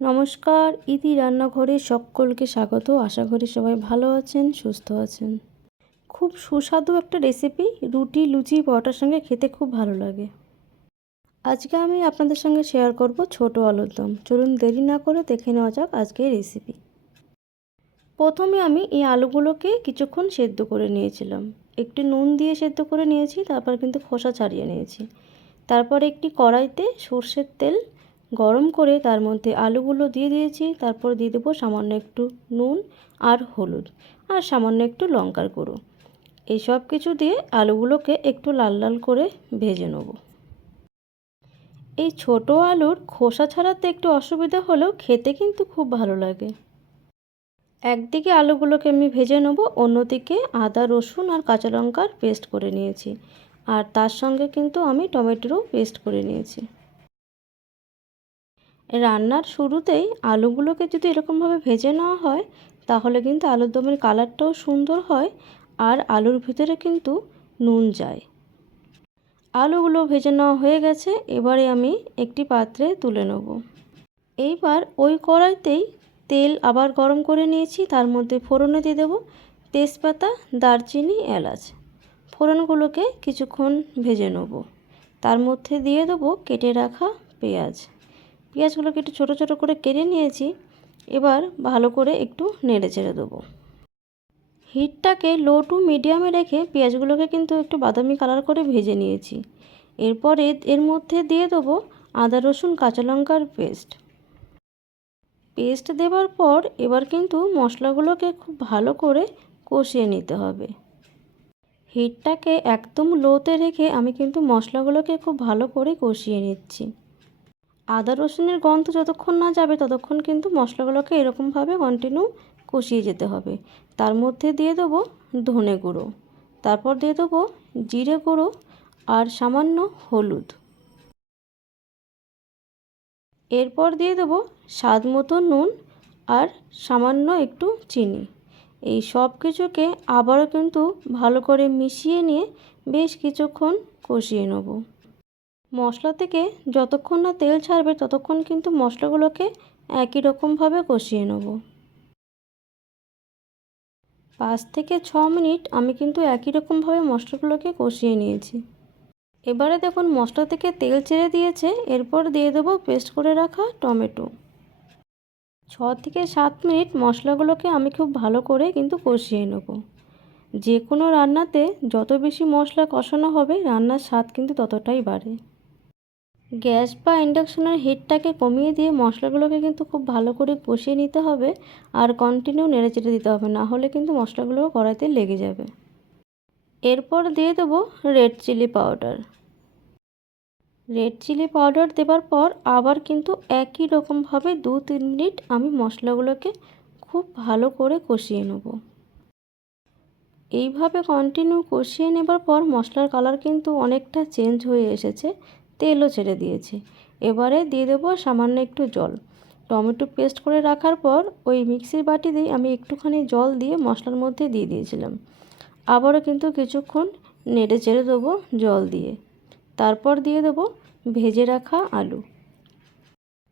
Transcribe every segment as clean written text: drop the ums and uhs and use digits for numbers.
নমস্কার, ইতি রান্নাঘরে সকলকে স্বাগত। আশা করি সবাই ভালো আছেন, সুস্থ আছেন। খুব সুস্বাদু একটা রেসিপি, রুটি, লুচি, পরোটার সঙ্গে খেতে খুব ভালো লাগে। আজকে আমি আপনাদের সঙ্গে শেয়ার করব ছোট আলুর দম। চলুন দেরি না করে দেখে নেওয়া যাক আজকের রেসিপি। প্রথমে আমি এই আলুগুলোকে কিছুক্ষণ সেদ্ধ করে নিয়েছিলাম। একটু নুন দিয়ে সেদ্ধ করে নিয়েছি, তারপর কিন্তু খোসা ছাড়িয়ে নিয়েছি। তারপর একটি কড়াইতে সর্ষের তেল গরম করে তার মধ্যে আলুগুলো দিয়ে দিয়েছি। তারপর দিয়ে দেবো সামান্য একটু নুন আর হলুদ আর সামান্য একটু লঙ্কার গুঁড়ো। এই সব কিছু দিয়ে আলুগুলোকে একটু লাল লাল করে ভেজে নেব। এই ছোট আলুর খোসা ছাড়াতে একটু অসুবিধা হলেও খেতে কিন্তু খুব ভালো লাগে। একদিকে আলুগুলোকে আমি ভেজে নেব, অন্যদিকে আদা, রসুন আর কাঁচা লঙ্কার পেস্ট করে নিয়েছি। আর তার সঙ্গে কিন্তু আমি টমেটোরও পেস্ট করে নিয়েছি। রান্নার শুরুতেই আলুগুলোকে যদি এরকমভাবে ভেজে নেওয়া হয় তাহলে কিন্তু আলুর দমের কালারটাও সুন্দর হয় আর আলুর ভিতরে কিন্তু নুন যায়। আলুগুলো ভেজে নেওয়া হয়ে গেছে, এবারে আমি একটি পাত্রে তুলে নেব। এইবার ওই কড়াইতেই তেল আবার গরম করে নিয়েছি, তার মধ্যে ফোড়নে দিয়ে দেবো তেজপাতা, দারচিনি, এলাচ। ফোড়নগুলোকে কিছুক্ষণ ভেজে নেব। তার মধ্যে দিয়ে দেবো কেটে রাখা পেঁয়াজ। পেঁয়াজগুলোকে একটু ছোটো ছোটো করে কেটে নিয়েছি। এবার ভালো করে একটু নেড়ে চেড়ে দেবো। হিটটাকে লো টু মিডিয়ামে রেখে পেঁয়াজগুলোকে কিন্তু একটু বাদামি কালার করে ভেজে নিয়েছি। এরপরে এর মধ্যে দিয়ে দেবো আদা, রসুন, কাঁচা লঙ্কার পেস্ট দেওয়ার পর এবার কিন্তু মশলাগুলোকে খুব ভালো করে কষিয়ে নিতে হবে। হিটটাকে একদম লোতে রেখে আমি কিন্তু মশলাগুলোকে খুব ভালো করে কষিয়ে নিচ্ছি। আদা রসুনের গন্ধ যতক্ষণ না যাবে ততক্ষণ কিন্তু মশলাগুলোকে এরকমভাবে কন্টিনিউ কষিয়ে যেতে হবে। তার মধ্যে দিয়ে দেবো ধনে গুঁড়ো, তারপর দিয়ে দেবো জিরে গুঁড়ো আর সামান্য হলুদ। এরপর দিয়ে দেবো স্বাদ মতো নুন আর সামান্য একটু চিনি। এই সব কিছুকে আবারও কিন্তু ভালো করে মিশিয়ে নিয়ে বেশ কিছুক্ষণ কষিয়ে নেব। মশলা থেকে যতক্ষণ না তেল ছাড়বে ততক্ষণ কিন্তু মশলাগুলোকে একই রকমভাবে কষিয়ে নেব। 5 থেকে 6 মিনিট আমি কিন্তু একই রকমভাবে মশলাগুলোকে কষিয়ে নিয়েছি। এবারে দেখুন মশলা থেকে তেল ছেড়ে দিয়েছে। এরপর দিয়ে দেবো পেস্ট করে রাখা টমেটো। 6 থেকে 7 মিনিট মশলাগুলোকে আমি খুব ভালো করে কিন্তু কষিয়ে নেব। যে কোনো রান্নাতে যত বেশি মশলা কষানো হবে রান্নার স্বাদ কিন্তু ততটাই বাড়ে। গ্যাস বা ইন্ডাকশনের হিটটাকে কমিয়ে দিয়ে মশলাগুলোকে কিন্তু খুব ভালো করে কষিয়ে নিতে হবে আর কন্টিনিউ নেড়েচেড়ে দিতে হবে, না হলে কিন্তু মশলাগুলো কড়াইতে লেগে যাবে। এরপর দিয়ে দেবো red chilli powder. Red chilli powder দেওয়ার পর আবার কিন্তু একই রকমভাবে 2-3 মিনিট আমি মশলাগুলোকে খুব ভালো করে কষিয়ে নেব। এইভাবে কন্টিনিউ কষিয়ে নেবার পর মশলার কালার কিন্তু অনেকটা চেঞ্জ হয়ে এসেছে, তেলও ছেড়ে দিয়েছে। এবারে দিয়ে দেবো সামান্য একটু জল। টমেটো পেস্ট করে রাখার পর ওই মিক্সির বাটিতেই আমি একটুখানি জল দিয়ে মশলার মধ্যে দিয়ে দিয়েছিলাম। আবারও কিন্তু কিছুক্ষণ নেড়ে চেড়ে দেবো জল দিয়ে। তারপর দিয়ে দেবো ভেজে রাখা আলু।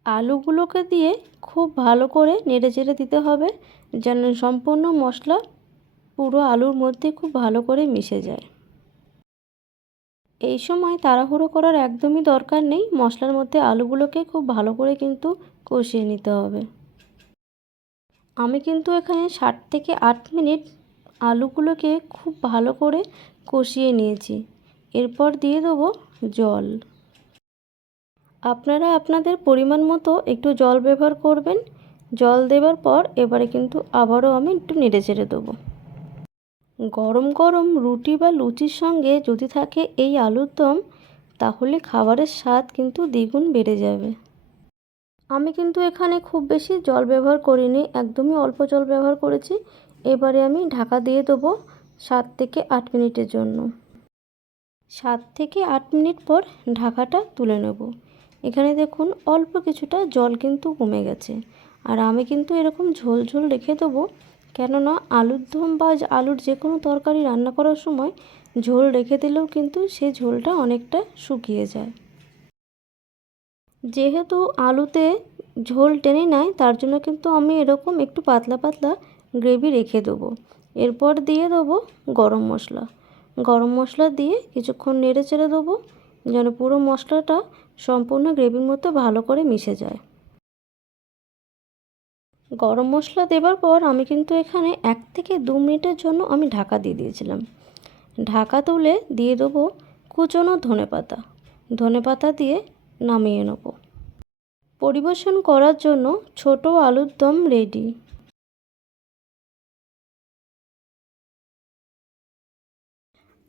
আলুগুলোকে দিয়ে খুব ভালো করে নেড়ে চেড়ে দিতে হবে যেন সম্পূর্ণ মশলা পুরো আলুর মধ্যে খুব ভালো করে মিশে যায়। এই সময় তাড়াহুড়ো করার একদমই দরকার নেই। মশলার মধ্যে আলুগুলোকে খুব ভালো করে কিন্তু কষিয়ে নিতে হবে। আমি কিন্তু এখানে 7 থেকে 8 মিনিট আলুগুলোকে খুব ভালো করে কষিয়ে নিয়েছি। এরপর দিয়ে দেবো জল। আপনারা আপনাদের পরিমাণ মতো একটু জল ব্যবহার করবেন। জল দেওয়ার পর এবারে কিন্তু আবারও আমি একটু নেড়ে চেড়ে দেবো। গরম গরম রুটি বা লুচির সঙ্গে যদি থাকে এই আলুর দম তাহলে খাবারের স্বাদ কিন্তু দ্বিগুণ বেড়ে যাবে। আমি কিন্তু এখানে খুব বেশি জল ব্যবহার করিনি, একদমই অল্প জল ব্যবহার করেছি। এবারে আমি ঢাকা দিয়ে দেবো 7 থেকে 8 মিনিটের জন্য। 7 থেকে 8 মিনিট পর ঢাকাটা তুলে নেব। এখানে দেখুন অল্প কিছুটা জল কিন্তু কমে গেছে। আর আমি কিন্তু এরকম ঝোল ঝোল রেখে দেবো, কেননা আলুর দম বা আলুর যে কোনো তরকারি রান্না করার সময় ঝোল রেখে দিলেও কিন্তু সেই ঝোলটা অনেকটা শুকিয়ে যায়। যেহেতু আলুতে ঝোল টেনে নেয়, তার জন্য কিন্তু আমি এরকম একটু পাতলা পাতলা গ্রেভি রেখে দেবো। এরপর দিয়ে দেবো গরম মশলা। গরম মশলা দিয়ে কিছুক্ষণ নেড়ে চেড়ে দেবো যেন পুরো মশলাটা সম্পূর্ণ গ্রেভির মধ্যে ভালো করে মিশে যায়। গরম মশলা দেবার পর আমি কিন্তু এখানে 1 থেকে 2 মিনিটের জন্য আমি ঢাকা দিয়ে দিয়েছিলাম। ঢাকা তুলে দিয়ে দেবো কুচনো ধনেপাতা। ধনেপাতা দিয়ে নামিয়ে নেব। পরিবেশন করার জন্য ছোট আলুর দম রেডি।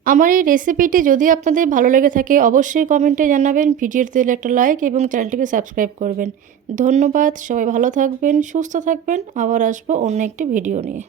আমার এই রেসিপিটি যদি আপনাদের ভালো লেগে থাকে অবশ্যই কমেন্টে জানাবেন, ভিডিওতে দিলে একটা লাইক এবং চ্যানেলটিকে সাবস্ক্রাইব করবেন। ধন্যবাদ, সবাই ভালো থাকবেন, সুস্থ থাকবেন। আবার আসবো অন্য একটি ভিডিও নিয়ে।